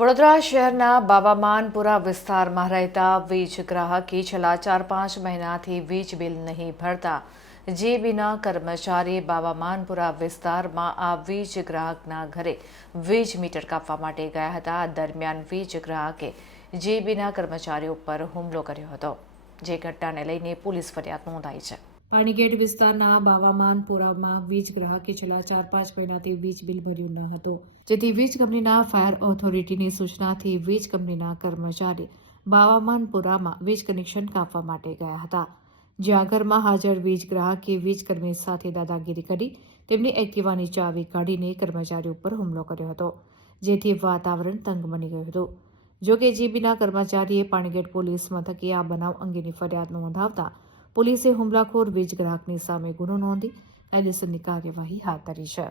વડોદરા શહેરના બાબામાનપુરા વિસ્તારમાં રહેતા વીજ ગ્રાહકે છેલ્લા ચાર પાંચ મહિનાથી વીજ બિલ નહીં ભરતા જીબીના કર્મચારી બાબામાનપુરા વિસ્તારમાં આ વીજ ગ્રાહકના ઘરે વીજ મીટર કાપવા માટે ગયા હતા. દરમિયાન વીજ ગ્રાહકે જીબીના કર્મચારીઓ પર હુમલો કર્યો હતો. જે ઘટનાને લઈને પોલીસ ફરિયાદ નોંધાઈ છે. પાણીગેટ વિસ્તારના બાવામાનપુરામાં વીજ ગ્રાહકે છેલ્લા ચાર પાંચ મહિનાથી વીજ બિલ ભર્યું ન હતું. જેથી વીજ કંપનીના ફાયર ઓથોરિટીની સૂચનાથી વીજ કંપનીના કર્મચારી બાવામાનપુરામાં વીજ કનેક્શન કાપવા માટે ગયા હતા. જ્યાં ઘરમાં હાજર વીજ ગ્રાહકે વીજ કર્મી સાથે દાદાગીરી કરી, તેમની એક્ટિવાની ચાવી કાઢીને કર્મચારી ઉપર હુમલો કર્યો હતો, જેથી વાતાવરણ તંગ બની ગયું હતું. જોકે જીબીના કર્મચારીએ પાણીગેટ પોલીસ મથકે આ બનાવ અંગેની ફરિયાદ નોંધાવતા પોલીસે હુમલાખોર વીજ ગ્રાહકની સામે ગુનો નોંધી કાયદેસરની કાર્યવાહી હાથ ધરી છે.